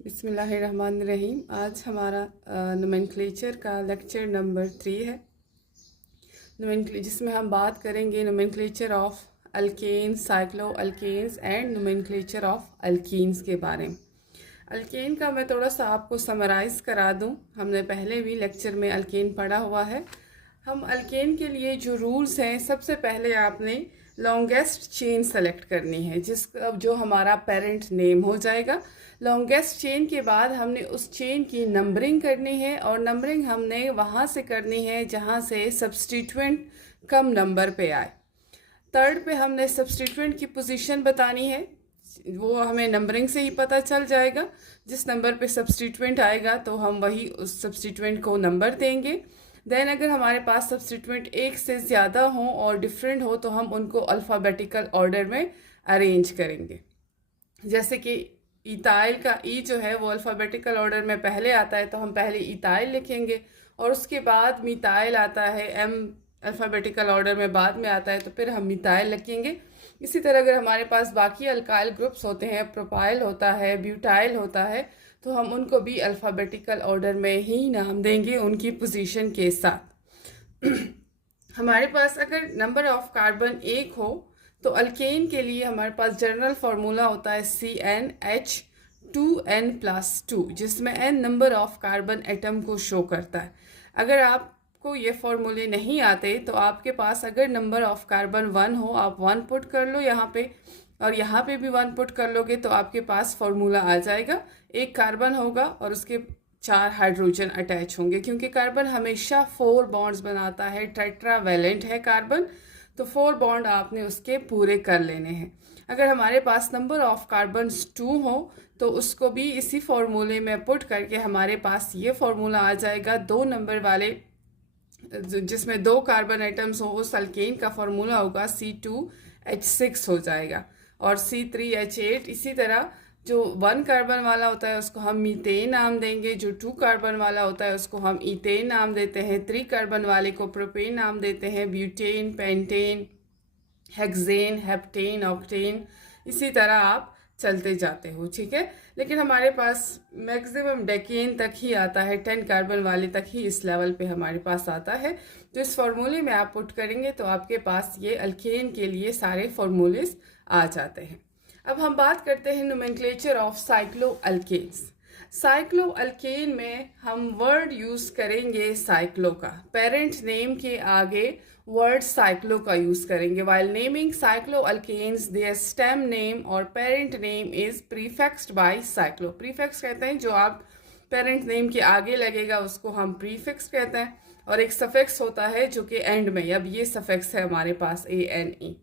बिस्मिल्लाहिर्रहमानिर्रहीम। आज हमारा नोमेनक्लेचर का लेक्चर नंबर 3 है, जिसमें हम बात करेंगे nomenclature of alkanes, cycloalkanes and nomenclature of alkenes के बारे में। अल्केन का मैं थोड़ा सा आपको समराइज़ करा दूं। हमने पहले भी लेक्चर में अल्केन पढ़ा हुआ है। हम अल्केन के लिए जो रूल्स हैं, सबसे पहले आपने लॉन्गेस्ट चेन सेलेक्ट करनी है, जो हमारा पेरेंट नेम हो जाएगा। लॉन्गेस्ट चेन के बाद हमने उस चेन की नंबरिंग करनी है, और नंबरिंग हमने वहाँ से करनी है जहाँ से सब्स्टिट्यूएंट कम नंबर पे आए। थर्ड पे हमने सब्स्टिट्यूएंट की पोजीशन बतानी है, वो हमें नंबरिंग से ही पता चल जाएगा। जिस नंबर पे सब्स्टिट्यूएंट आएगा तो हम वही उस सब्स्टिट्यूएंट को नंबर देंगे। देन अगर हमारे पास सब्स्टिट्यूएंट एक से ज़्यादा हो और डिफरेंट हो तो हम उनको अल्फ़ाबेटिकल ऑर्डर में अरेंज करेंगे। जैसे कि इथाइल का ई जो है वो अल्फ़ाबेटिकल ऑर्डर में पहले आता है, तो हम पहले इथाइल लिखेंगे, और उसके बाद मिथाइल आता है, एम अल्फ़ाबेटिकल ऑर्डर में बाद में आता है, तो फिर हम मिथाइल लिखेंगे। इसी तरह अगर हमारे पास बाकी अल्काइल ग्रुप्स होते हैं, प्रोपाइल होता है, ब्यूटाइल होता है, तो हम उनको भी अल्फ़ाबेटिकल ऑर्डर में ही नाम देंगे उनकी पोजीशन के साथ। हमारे पास अगर नंबर ऑफ कार्बन एक हो तो अल्केन के लिए हमारे पास जनरल फार्मूला होता है CnH2n+2, जिसमें n number of carbon atom को शो करता है। अगर आपको ये फार्मूले नहीं आते तो आपके पास अगर नंबर ऑफ कार्बन 1 हो, आप 1 पुट कर लो यहाँ पे, और यहाँ पे भी 1 पुट कर लोगे तो आपके पास फार्मूला आ जाएगा। एक कार्बन होगा और उसके 4 हाइड्रोजन अटैच होंगे, क्योंकि कार्बन हमेशा 4 बॉन्ड्स बनाता है, टेट्रावैलेंट है कार्बन, तो 4 बॉन्ड आपने उसके पूरे कर लेने हैं। अगर हमारे पास नंबर ऑफ कार्बन 2 हो तो उसको भी इसी फार्मूले में पुट करके हमारे पास ये फार्मूला आ जाएगा। 2 नंबर वाले जिसमें 2 कार्बन एटम्स हो उस अल्केन का फार्मूला होगा C2H6 हो जाएगा, और C3H8। इसी तरह जो 1 कार्बन वाला होता है उसको हम मीथेन नाम देंगे, जो 2 कार्बन वाला होता है उसको हम इथेन नाम देते हैं, 3 कार्बन वाले को प्रोपेन नाम देते हैं, butane, pentane, hexane, heptane, octane. इसी तरह आप चलते जाते हो, ठीक है। लेकिन हमारे पास मैक्सिमम डेकेन तक ही आता है, 10 कार्बन वाले तक ही इस लेवल पे हमारे पास आता है। तो इस फार्मूले में आप पुट करेंगे तो आपके पास ये अल्केन के लिए सारे फार्मूलेस आ जाते हैं। अब हम बात करते हैं nomenclature of cycloalkanes. Cycloalkane में हम वर्ड यूज़ करेंगे साइक्लो का, पेरेंट नेम के आगे वर्ड साइक्लो का यूज़ करेंगे। While naming cycloalkanes their stem name और parent name is prefixed by cyclo. Prefix कहते हैं जो आप पेरेंट नेम के आगे लगेगा उसको हम प्रीफिक्स कहते हैं, और एक सफिक्स होता है जो कि एंड में, अब ये सफिक्स है हमारे पास ANE।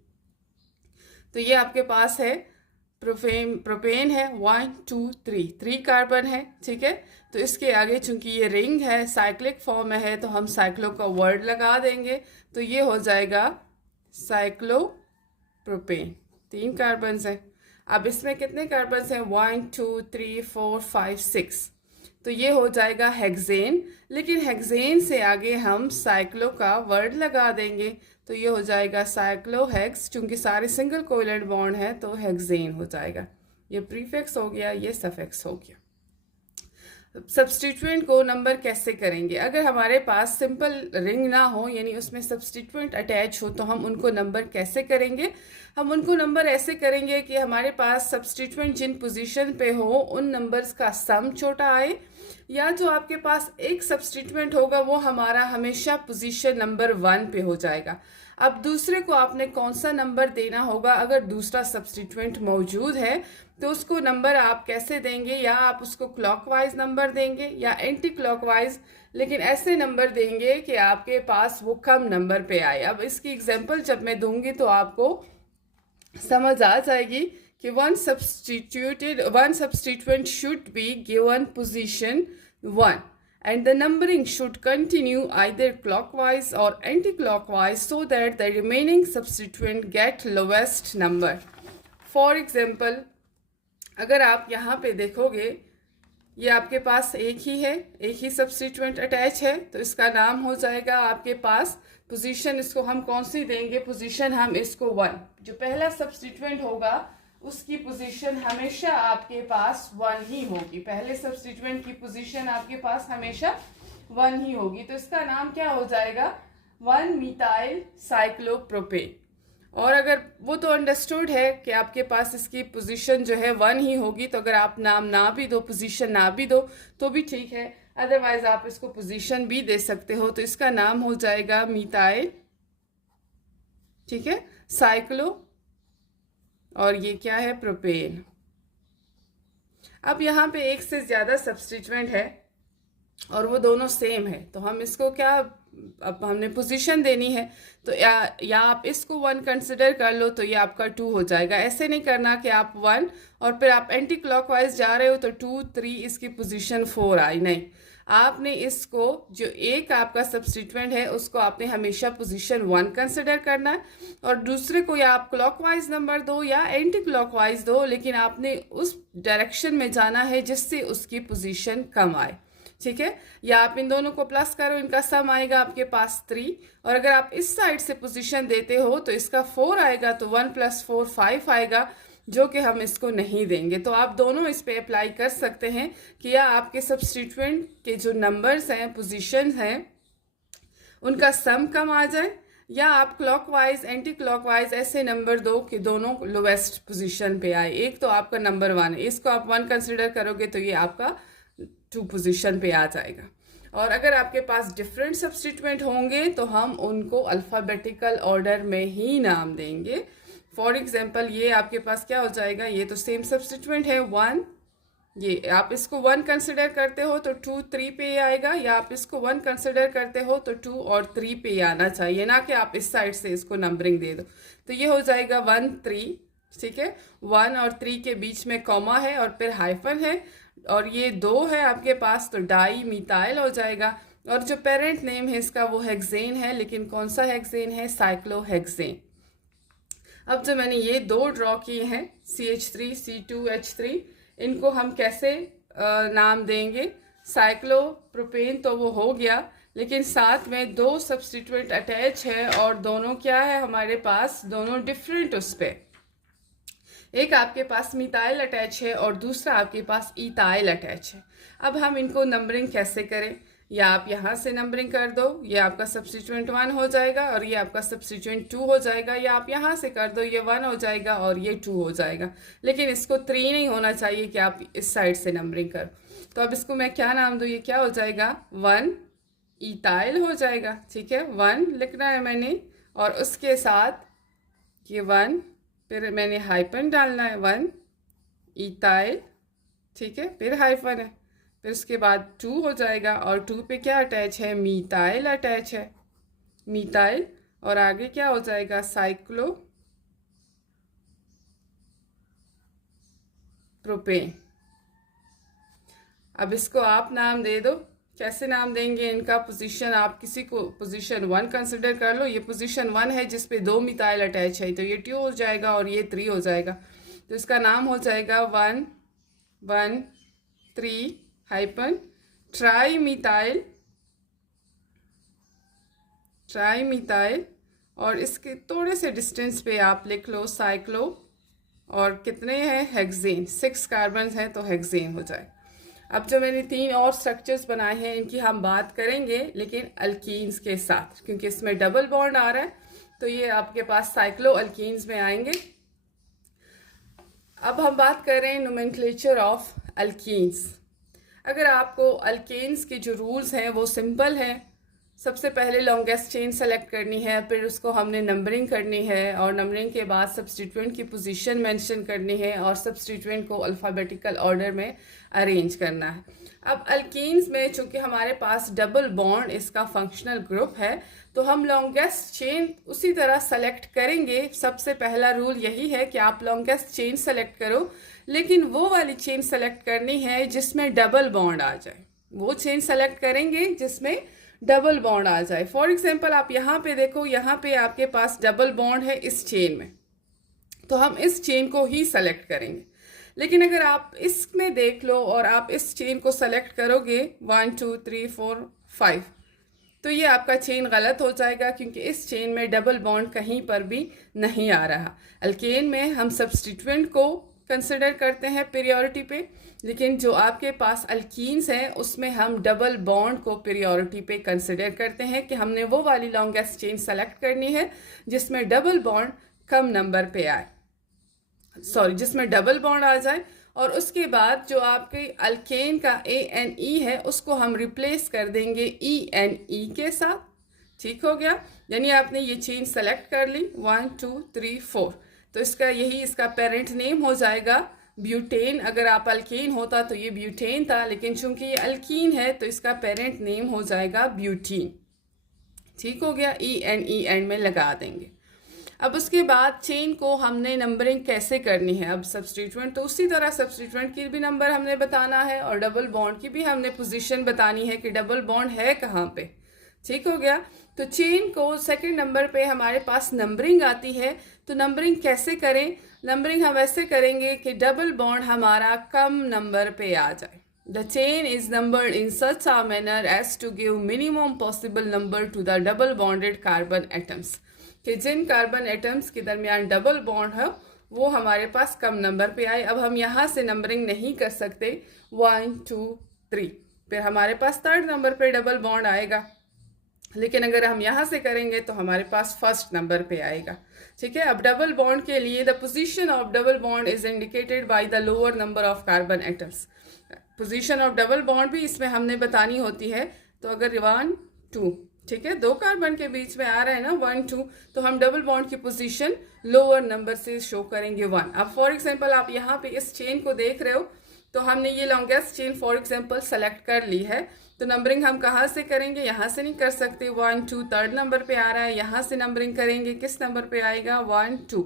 तो ये आपके पास है प्रोपेन है, 1 2 3 कार्बन है, ठीक है। तो इसके आगे चूंकि ये रिंग है, साइक्लिक फॉर्म में है, तो हम साइक्लो का वर्ड लगा देंगे, तो ये हो जाएगा साइक्लो प्रोपेन। 3 कार्बन है। अब इसमें कितने कार्बन हैं? 1 2 3 4 5 6, तो ये हो जाएगा हेक्सेन। लेकिन हेक्सेन से आगे हम साइक्लो का वर्ड लगा देंगे, तो ये हो जाएगा साइक्लोहेक्स। चूंकि सारे सिंगल कोवेलेंट बॉन्ड है तो हेक्सेन हो जाएगा। ये प्रीफिक्स हो गया, ये सफिक्स हो गया। सब्स्टिट्यूएंट को नंबर कैसे करेंगे? अगर हमारे पास सिंपल रिंग ना हो, यानी उसमें सब्स्टिट्यूएंट अटैच हो, तो हम उनको नंबर कैसे करेंगे? हम उनको नंबर ऐसे करेंगे कि हमारे पास सब्स्टिट्यूएंट जिन पोजीशन पे हो उन नंबर्स का सम छोटा आए, या जो आपके पास एक सब्स्टिट्यूएंट होगा वो हमारा हमेशा पोजीशन नंबर 1 पे हो जाएगा। अब दूसरे को आपने कौन सा नंबर देना होगा? अगर दूसरा सब्स्टिट्यूएंट मौजूद है तो उसको नंबर आप कैसे देंगे? या आप उसको क्लॉकवाइज नंबर देंगे या एंटी क्लॉकवाइज, लेकिन ऐसे नंबर देंगे कि आपके पास वो कम नंबर पे आए। अब इसकी एग्जांपल जब मैं दूंगी तो आपको समझ आ जाएगी कि one substituent should be given position 1 and the numbering should continue either clockwise or anti-clockwise so that the remaining substituent get lowest number. For example, अगर आप यहाँ पे देखोगे, ये आपके पास एक ही सब्स्टिट्यूएंट अटैच है, तो इसका नाम हो जाएगा आपके पास पोजीशन। इसको हम कौन सी देंगे पोजीशन? हम इसको 1, जो पहला सब्स्टिट्यूएंट होगा उसकी पोजीशन हमेशा आपके पास 1 ही होगी। पहले सब्स्टिट्यूएंट की पोजीशन आपके पास हमेशा 1 ही होगी। तो इसका नाम क्या हो जाएगा, 1-मिथाइल साइक्लोप्रोपेन। और अगर वो तो अंडरस्टूड है कि आपके पास इसकी पोजीशन जो है 1 ही होगी, तो अगर आप नाम ना भी दो, पोजीशन ना भी दो तो भी ठीक है, अदरवाइज आप इसको पोजीशन भी दे सकते हो। तो इसका नाम हो जाएगा मिथाइल, ठीक है, साइक्लो, और ये क्या है, प्रोपेन। अब यहाँ पे एक से ज़्यादा सब्स्टिट्यूएंट है और वो दोनों सेम है, तो हम इसको क्या, अब हमने पोजीशन देनी है, तो या आप इसको 1 कंसिडर कर लो तो ये आपका 2 हो जाएगा। ऐसे नहीं करना कि आप 1 और फिर आप एंटी क्लॉकवाइज जा रहे हो तो 2, 3 इसकी पोजीशन 4 आई, नहीं। आपने इसको, जो एक आपका सब्स्टिट्यूएंट है उसको आपने हमेशा पोजीशन 1 कंसिडर करना है, और दूसरे को या आप क्लॉकवाइज नंबर दो या एंटी क्लॉकवाइज दो, लेकिन आपने उस डायरेक्शन में जाना है जिससे उसकी पोजीशन कम आए, ठीक है। या आप इन दोनों को प्लस करो, इनका सम आएगा आपके पास 3, और अगर आप इस साइड से पोजीशन देते हो तो इसका 4 आएगा, तो 1 + 4 5 आएगा, जो कि हम इसको नहीं देंगे। तो आप दोनों इस पे अप्लाई कर सकते हैं कि या आपके सब्स्टिट्यूएंट के जो नंबर्स हैं, पोजीशन हैं, उनका सम कम आ जाए, या आप क्लॉकवाइज एंटी क्लॉकवाइज ऐसे नंबर दो कि दोनों लोवेस्ट पोजीशन पे आए। एक तो आपका नंबर 1 है, इसको आप 1 कंसिडर करोगे तो ये आपका 2 पोजीशन पे आ जाएगा। और अगर आपके पास डिफरेंट सब्स्टिट्यूएंट होंगे तो हम उनको अल्फ़ाबेटिकल ऑर्डर में ही नाम देंगे। फॉर एग्जांपल ये आपके पास क्या हो जाएगा, ये तो सेम सब्स्टिट्यूएंट है 1, ये आप इसको 1 कंसिडर करते हो तो 2, 3 पे आएगा, या आप इसको 1 कंसिडर करते हो तो 2 और 3 पे आना चाहिए, ना कि आप इस साइड से इसको नंबरिंग दे दो। तो ये हो जाएगा 1, 3, ठीक है। 1 और 3 के बीच में कॉमा है और फिर हाइफन है, और ये 2 है आपके पास, तो डाई मिथाइल हो जाएगा। और जो पेरेंट नेम है इसका वो हेक्सेन है, लेकिन कौन सा हेक्सेन है, साइक्लोहेक्सेन। अब जो मैंने ये 2 ड्रॉ किए हैं, CH3, C2H3, इनको हम कैसे नाम देंगे, साइक्लोप्रोपेन तो वो हो गया, लेकिन साथ में 2 सब्स्टिट्यूएंट अटैच है, और दोनों क्या है हमारे पास, दोनों डिफरेंट उस पे, एक आपके पास मिथाइल अटैच है और दूसरा आपके पास इथाइल अटैच है। अब हम इनको नंबरिंग कैसे करें, या आप यहाँ से नंबरिंग कर दो, ये आपका सब्स्टिट्यूएंट 1 हो जाएगा और ये आपका सब्स्टिट्यूएंट 2 हो जाएगा, या आप यहाँ से कर दो, ये 1 हो जाएगा और ये 2 हो जाएगा, लेकिन इसको 3 नहीं होना चाहिए कि आप इस साइड से नंबरिंग करो। तो अब इसको मैं क्या नाम दूँ, ये क्या हो जाएगा, 1 इथाइल हो जाएगा, ठीक है। 1 लिखना है मैंने, और उसके साथ ये 1, फिर मैंने हाइफन डालना है, 1 इथाइल, ठीक है, फिर हाइफन है, फिर उसके बाद 2 हो जाएगा, और 2 पे क्या अटैच है, मिथाइल अटैच है, मिथाइल, और आगे क्या हो जाएगा, साइक्लो प्रोपेन। अब इसको आप नाम दे दो, कैसे नाम देंगे इनका, पोजीशन आप किसी को पोजीशन 1 कंसिडर कर लो, ये पोजीशन 1 है जिस पे 2 मिथाइल अटैच है, तो ये 2 हो जाएगा और ये 3 हो जाएगा। तो इसका नाम हो जाएगा 1, 1, 3 हाइपन ट्राई मिथाइल, और इसके थोड़े से डिस्टेंस पे आप लिख लो साइक्लो, और कितने हैं, हेक्सेन, 6 कार्बन हैं तो हेक्सेन हो जाए। अब जो मैंने 3 और स्ट्रक्चर्स बनाए हैं इनकी हम बात करेंगे, लेकिन अल्कीन्स के साथ, क्योंकि इसमें डबल बॉन्ड आ रहा है, तो ये आपके पास साइक्लो अल्कीन्स में आएंगे। अब हम बात कर रहे हैं नोमेनक्लेचर ऑफ अल्कीन्स। अगर आपको अल्केन्स के जो रूल्स हैं वो सिंपल हैं, सबसे पहले लॉन्गेस्ट चेन सेलेक्ट करनी है, फिर उसको हमने नंबरिंग करनी है, और नंबरिंग के बाद सब्स्टिट्यूएंट की पोजीशन मेंशन करनी है, और सब्स्टिट्यूएंट को अल्फ़ाबेटिकल ऑर्डर में अरेंज करना है। अब अल्कीन्स में चूंकि हमारे पास डबल बॉन्ड इसका फंक्शनल ग्रुप है, तो हम लॉन्गेस्ट चेन उसी तरह सेलेक्ट करेंगे। सबसे पहला रूल यही है कि आप लॉन्गेस्ट चेन सेलेक्ट करो, लेकिन वो वाली चेन सेलेक्ट करनी है जिसमें डबल बॉन्ड आ जाए, वो चेन सेलेक्ट करेंगे जिसमें डबल बॉन्ड आ जाए। फॉर एग्जांपल आप यहाँ पे देखो, यहाँ पे आपके पास डबल बॉन्ड है इस चेन में, तो हम इस चेन को ही सेलेक्ट करेंगे। लेकिन अगर आप इसमें देख लो और आप इस चेन को सेलेक्ट करोगे 1, 2, 3, 4, 5, तो ये आपका चेन गलत हो जाएगा, क्योंकि इस चेन में डबल बॉन्ड कहीं पर भी नहीं आ रहा। अल्केन में हम सब्स्टिट्यूएंट को कंसिडर करते हैं प्रायोरिटी पे, लेकिन जो आपके पास अल्कीन्स हैं उसमें हम डबल बॉन्ड को प्रायोरिटी पे कंसिडर करते हैं कि हमने वो वाली लॉन्गेस्ट चेन सेलेक्ट करनी है जिसमें डबल बॉन्ड कम नंबर पे आए, जिसमें डबल बॉन्ड आ जाए। और उसके बाद जो आपके अल्केन का ANE है उसको हम रिप्लेस कर देंगे ENE के साथ। ठीक हो गया, यानी आपने ये चेन सेलेक्ट कर ली 1 2 3 4, तो इसका पेरेंट नेम हो जाएगा ब्यूटेन। अगर आप अल्केन होता तो ये ब्यूटेन था, लेकिन चूंकि ये अल्कीन है तो इसका पेरेंट नेम हो जाएगा ब्यूटीन। ठीक हो गया, ENE एंड में लगा देंगे। अब उसके बाद चेन को हमने नंबरिंग कैसे करनी है। अब सब्स्टिट्यूएंट तो उसी तरह सब्स्टिट्यूएंट की भी नंबर हमने बताना है और डबल बॉन्ड की भी हमने पोजीशन बतानी है कि डबल बॉन्ड है कहाँ पे। ठीक हो गया, तो चेन को सेकंड नंबर पे हमारे पास नंबरिंग आती है। तो नंबरिंग कैसे करें? नंबरिंग हम ऐसे करेंगे कि डबल बॉन्ड हमारा कम नंबर पे आ जाए। The chain is numbered in such a manner as to give minimum possible number to the double bonded carbon atoms, कि जिन कार्बन एटम्स के दरमियान डबल बॉन्ड है वो हमारे पास कम नंबर पे आए। अब हम यहाँ से नंबरिंग नहीं कर सकते 1 2 3, फिर हमारे पास थर्ड नंबर पे डबल बॉन्ड आएगा, लेकिन अगर हम यहाँ से करेंगे तो हमारे पास फर्स्ट नंबर पे आएगा। ठीक है, अब डबल बॉन्ड के लिए the position of double bond is indicated by the lower number of carbon atoms. Position of double bond भी इसमें हमने बतानी होती है। तो अगर 1 2, ठीक है, दो कार्बन के बीच में आ रहा है ना 1 2, तो हम डबल बॉन्ड की पोजीशन लोअर नंबर से शो करेंगे 1। अब फॉर एग्जांपल आप यहाँ पे इस चेन को देख रहे हो, तो हमने ये longest chain for example select कर ली है। तो नंबरिंग हम कहाँ से करेंगे? यहाँ से नहीं कर सकते, 1 2 थर्ड नंबर पे आ रहा है, यहाँ से नंबरिंग करेंगे। किस नंबर पे आएगा? 1 2।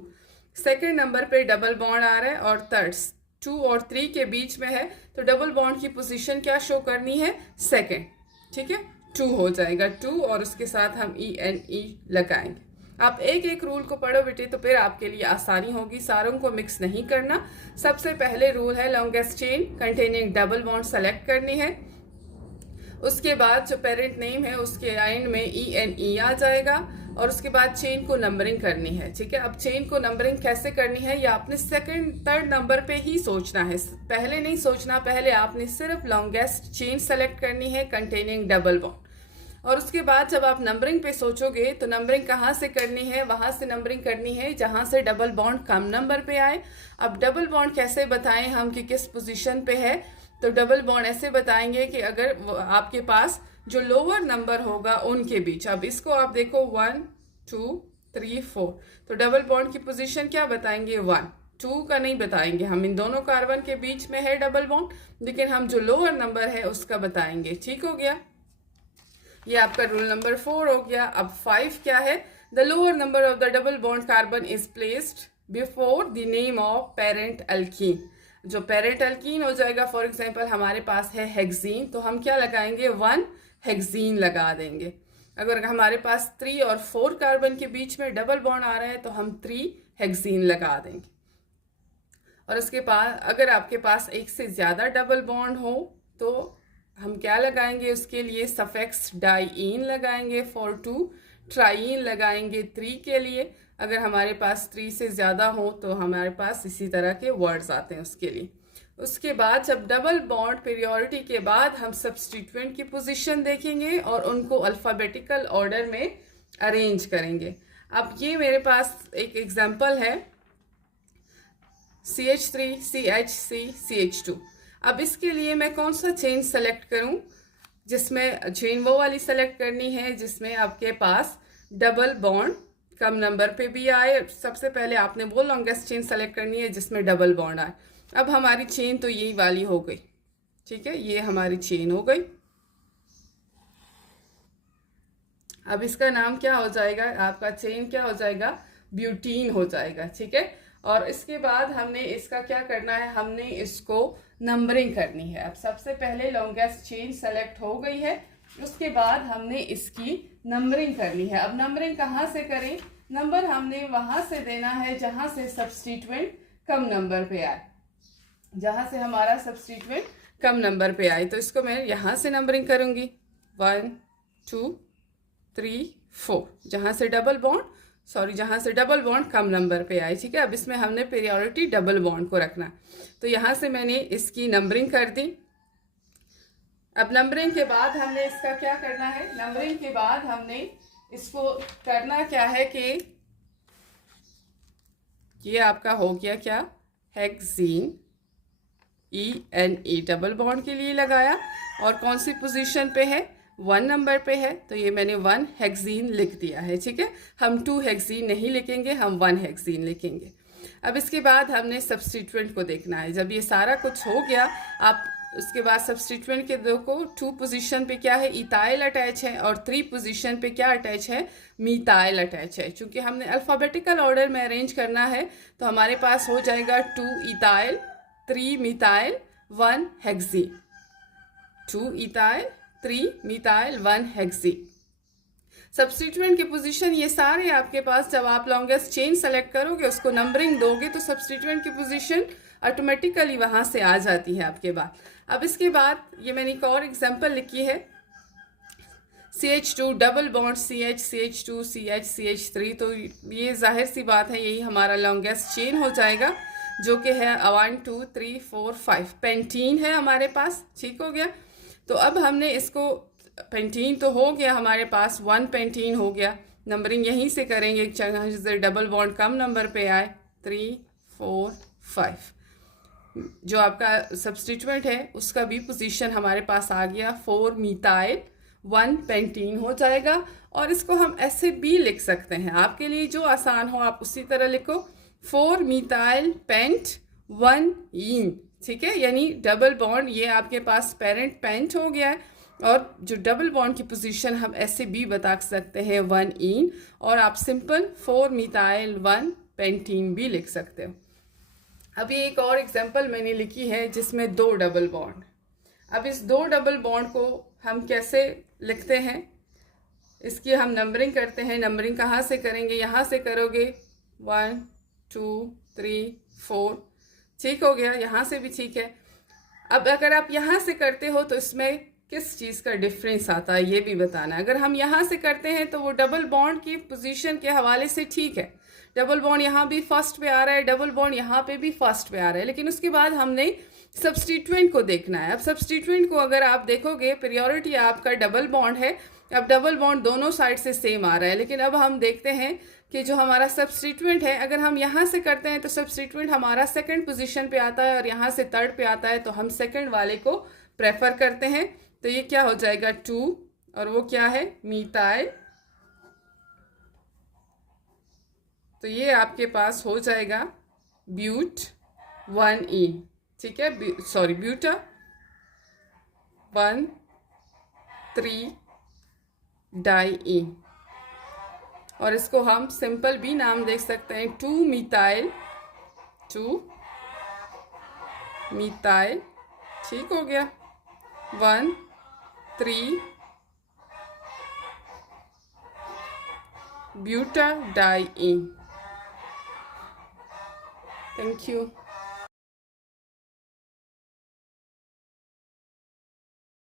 सेकेंड नंबर पे डबल बॉन्ड आ रहा है और थर्ड 2 और 3 के बीच में है, तो डबल बॉन्ड की पोजीशन क्या शो करनी है? सेकेंड। ठीक है, 2 हो जाएगा 2, और उसके साथ हम ENE लगाएंगे। आप एक एक रूल को पढ़ो बेटे, तो फिर आपके लिए आसानी होगी, सारों को मिक्स नहीं करना। सबसे पहले रूल है longest chain containing double bond select करनी है। उसके बाद जो पेरेंट नेम है उसके एंड में ENE आ जाएगा, और उसके बाद चेन को नंबरिंग करनी है। ठीक है, अब चेन को नंबरिंग कैसे करनी है, या आपने सेकंड थर्ड नंबर पे ही सोचना है, पहले नहीं सोचना। पहले आपने सिर्फ लॉन्गेस्ट चेन सेलेक्ट करनी है कंटेनिंग डबल बॉन्ड, और उसके बाद जब आप नंबरिंग पे सोचोगे तो नंबरिंग कहाँ से करनी है? वहां से नंबरिंग करनी है जहां से डबल बॉन्ड कम नंबर पे आए। अब डबल बॉन्ड कैसे बताएं हम कि किस पोजीशन पे है? तो डबल बॉन्ड ऐसे बताएंगे कि अगर आपके पास जो लोअर नंबर होगा उनके बीच, अब इसको आप देखो 1 2 3 4, तो डबल बॉन्ड की पोजीशन क्या बताएंगे? 1 2 का नहीं बताएंगे, हम इन दोनों कार्बन के बीच में है डबल बॉन्ड, लेकिन हम जो लोअर नंबर है उसका बताएंगे। ठीक हो गया, ये आपका रूल नंबर 4 हो गया। अब 5 क्या है? The lower number of the double bond carbon is placed before the name of parent alkyne. जो पेरेंट अल्कीन हो जाएगा, फॉर एग्जांपल हमारे पास है हेक्सीन, तो हम क्या लगाएंगे? 1 हेक्सीन लगा देंगे। अगर हमारे पास 3 और 4 कार्बन के बीच में डबल बॉन्ड आ रहा है तो हम 3 हेक्सीन लगा देंगे। और उसके बाद अगर आपके पास एक से ज़्यादा डबल बॉन्ड हो तो हम क्या लगाएंगे? उसके लिए सफिक्स डाईन लगाएंगे फॉर 2, ट्राईन लगाएंगे 3 के लिए। अगर हमारे पास 3 से ज़्यादा हो तो हमारे पास इसी तरह के वर्ड्स आते हैं उसके लिए। उसके बाद जब डबल बॉन्ड प्रायोरिटी के बाद हम सब्स्टिट्यूएंट की पोजीशन देखेंगे और उनको अल्फ़ाबेटिकल ऑर्डर में अरेंज करेंगे। अब ये मेरे पास एक एग्जांपल है CH3 CHC CH2। अब इसके लिए मैं कौन सा चेन सेलेक्ट करूं? जिसमें चेन वो वाली सेलेक्ट करनी है जिसमें आपके पास डबल बॉन्ड कम नंबर पे भी आए। सबसे पहले आपने वो लॉन्गेस्ट चेन सेलेक्ट करनी है जिसमें डबल बॉन्ड आए। अब हमारी चेन तो यही वाली हो गई। ठीक है, ये हमारी चेन हो गई। अब इसका नाम क्या हो जाएगा? आपका चेन क्या हो जाएगा? ब्यूटीन हो जाएगा। ठीक है, और इसके बाद हमने इसका क्या करना है? हमने इसको नंबरिंग करनी है। अब सबसे पहले लॉन्गेस्ट चेन सेलेक्ट हो गई है, उसके बाद हमने इसकी नंबरिंग करनी है। अब नंबरिंग कहाँ से करें? नंबर हमने वहां से देना है जहां से सब्स्टिट्यूएंट कम नंबर पे आए, जहां से हमारा सब्स्टिट्यूएंट कम नंबर पे आए। तो इसको मैं यहाँ से नंबरिंग करूंगी 1 2 3 4, जहाँ से डबल बॉन्ड कम नंबर पे आए, ठीक है। अब इसमें हमने प्रायोरिटी डबल बॉन्ड को रखना। तो यहाँ से मैंने इसकी नंबरिंग कर दी। अब नंबरिंग के बाद हमने इसका क्या करना है, नंबरिंग के बाद हमने इसको करना क्या है कि ये आपका हो गया क्या, हेक्सीन, ENE डबल बॉन्ड के लिए लगाया और कौन सी पोजीशन पे है, 1 नंबर पे है, तो ये मैंने 1 हेक्सीन लिख दिया है, ठीक है। हम 2 हेक्सीन नहीं लिखेंगे, हम 1 हेक्सीन लिखेंगे। अब इसके बाद हमने सब्स्टिट्यूएंट को देखना है। जब ये सारा कुछ हो गया, आप उसके बाद सब्स्टिट्यूएंट के दो को 2 पोजीशन पे क्या है, इथाइल अटैच है और 3 पोजीशन पे क्या अटैच है, मीथाइल अटैच है। चूंकि हमने अल्फ़ाबेटिकल ऑर्डर में अरेंज करना है तो हमारे पास हो जाएगा 2 ethyl, 3 methyl, 1 hexene, 2 ethyl, 3 methyl, 1 hexene. Substituent के पोजीशन ये सारे आपके पास, जब आप लॉन्गेस्ट चेन सेलेक्ट करोगे, उसको नंबरिंग दोगे, तो सब्स्टिट्यूएंट की पोजीशन ऑटोमेटिकली वहाँ से आ जाती है आपके बाद। अब इसके बाद ये मैंने एक और एग्जांपल लिखी है, CH2 double bond CH, CH2, CH, CH3। तो ये जाहिर सी बात है, यही हमारा लॉन्गेस्ट चेन हो जाएगा, जो कि है 1 2 3 4 5 पेंटीन है हमारे पास, ठीक हो गया। तो अब हमने इसको, पेंटीन तो हो गया हमारे पास, 1 पेंटीन हो गया। नंबरिंग यहीं से करेंगे, जहाँ से डबल बॉन्ड कम नंबर पे आए, 3 4 5। जो आपका सब्स्टिट्यूएंट है उसका भी पोजीशन हमारे पास आ गया, 4 मिथाइल, 1 पेंटीन हो जाएगा। और इसको हम ऐसे भी लिख सकते हैं, आपके लिए जो आसान हो आप उसी तरह लिखो, 4 मिथाइल पेंट 1 इन, ठीक है। यानी डबल बॉन्ड ये आपके पास पेरेंट पेंट हो गया है, और जो डबल बॉन्ड की पोजीशन हम ऐसे भी बता सकते हैं, 1 इन, और आप सिंपल 4 मिथाइल 1 पेंटीन भी लिख सकते हो। अभी एक और एग्जांपल मैंने लिखी है जिसमें 2 डबल बॉन्ड। अब इस 2 डबल बॉन्ड को हम कैसे लिखते हैं, इसकी हम नंबरिंग करते हैं। नंबरिंग कहाँ से करेंगे, यहाँ से करोगे, 1 2 3 4, ठीक हो गया, यहाँ से भी ठीक है। अब अगर आप यहाँ से करते हो तो इसमें किस चीज़ का डिफरेंस आता है ये भी बताना। अगर हम यहाँ से करते हैं तो वो डबल बॉन्ड की पोजीशन के हवाले से ठीक है, डबल बॉन्ड यहाँ भी फर्स्ट पे आ रहा है, डबल बॉन्ड यहाँ पे भी फर्स्ट पे आ रहा है, लेकिन उसके बाद हमने सब्स्टिट्यूएंट को देखना है। अब सब्स्टिट्यूएंट को अगर आप देखोगे, प्रायोरिटी आपका डबल बॉन्ड है, अब डबल बॉन्ड दोनों साइड से सेम आ रहा है, लेकिन अब हम देखते हैं कि जो हमारा सब्स्टिट्यूएंट है, अगर हम यहाँ से करते हैं तो सब्स्टिट्यूएंट हमारा सेकंड पोजीशन पे आता है और यहाँ से थर्ड पे आता है, तो हम सेकंड वाले को प्रेफर करते हैं। तो ये क्या हो जाएगा, 2, और वो क्या है, मीथाइल। तो ये आपके पास हो जाएगा ब्यूट 1 इन, ठीक है, सॉरी ब्यूटा 1 3 डाई इन। और इसको हम सिंपल भी नाम देख सकते हैं, 2 मिथाइल, 2 मिथाइल, ठीक हो गया, 1 3 butadiene. Thank you.